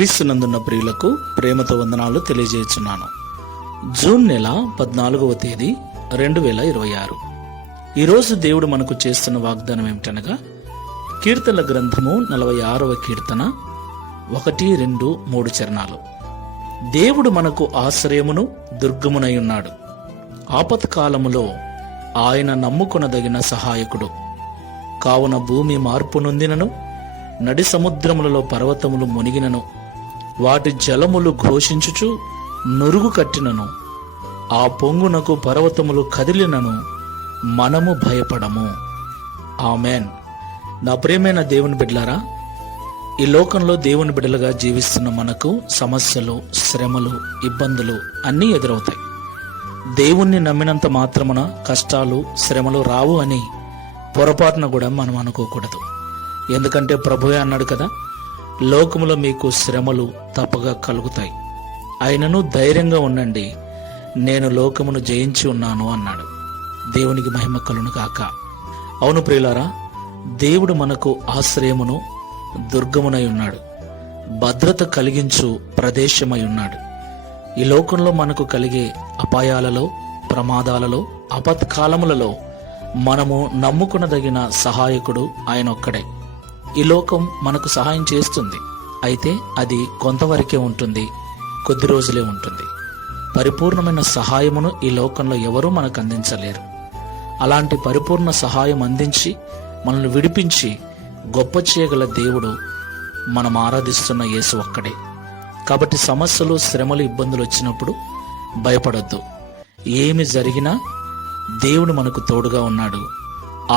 క్రీస్తునందున్న ప్రియులకు ప్రేమతో వందనాలు తెలియజేస్తున్నాను. జూన్ నెల 14వ తేదీ 2026. ఈరోజు దేవుడు మనకు చేస్తున్న వాగ్దానం ఏమిటనగా, కీర్తనల గ్రంథము 46వ కీర్తన 1, 2, 3 చరణాలు. దేవుడు మనకు ఆశ్రయమును దుర్గమునై ఉన్నాడు. ఆపత్కాలములో ఆయన నమ్ముకొనదగిన సహాయకుడు. కావున భూమి మార్పు నొందినను, నడి సముద్రములలో పర్వతములు మునిగినను, వాటి జలములు ఘోషించుచు నురుగు కట్టినను, ఆ పొంగునకు పర్వతములు కదిలినను, మనము భయపడము. ఆమెన్. నా ప్రియమైన దేవుని బిడ్డలారా, ఈ లోకంలో దేవుని బిడ్డలుగా జీవిస్తున్న మనకు సమస్యలు, శ్రమలు, ఇబ్బందులు అన్నీ ఎదురవుతాయి. దేవుణ్ణి నమ్మినంత మాత్రమున కష్టాలు, శ్రమలు రావు అని పొరపాటున కూడా మనం అనుకోకూడదు. ఎందుకంటే ప్రభువే అన్నాడు కదా, లోకములో మీకు శ్రమలు తప్పగా కలుగుతాయి, అయినను ధైర్యంగా ఉండండి, నేను లోకమును జయించి ఉన్నాను అన్నాడు. దేవునికి మహిమ కలుగును గాక. అవును ప్రియులారా, దేవుడు మనకు ఆశ్రయమును దుర్గమునై ఉన్నాడు, భద్రత కలిగించు ప్రదేశమై ఉన్నాడు. ఈ లోకంలో మనకు కలిగే అపాయాలలో, ప్రమాదాలలో, ఆపత్కాలములలో మనము నమ్ముకునదగిన సహాయకుడు ఆయన ఒక్కడే. ఈ లోకం మనకు సహాయం చేస్తుంది, అయితే అది కొంతవరకే ఉంటుంది, కొద్ది రోజులే ఉంటుంది. పరిపూర్ణమైన సహాయమును ఈ లోకంలో ఎవరూ మనకు అందించలేరు. అలాంటి పరిపూర్ణ సహాయం అందించి మనల్ని విడిపించి గొప్ప చేయగల దేవుడు మనం ఆరాధిస్తున్న యేసు ఒక్కడే. కాబట్టి సమస్యలు, శ్రమలు, ఇబ్బందులు వచ్చినప్పుడు భయపడొద్దు. ఏమి జరిగినా దేవుడు మనకు తోడుగా ఉన్నాడు.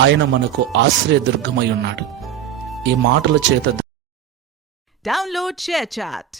ఆయన మనకు ఆశ్రయదుర్గమై ఉన్నాడు. ఈ మాటల చేత డౌన్లోడ్ షేర్ చాట్.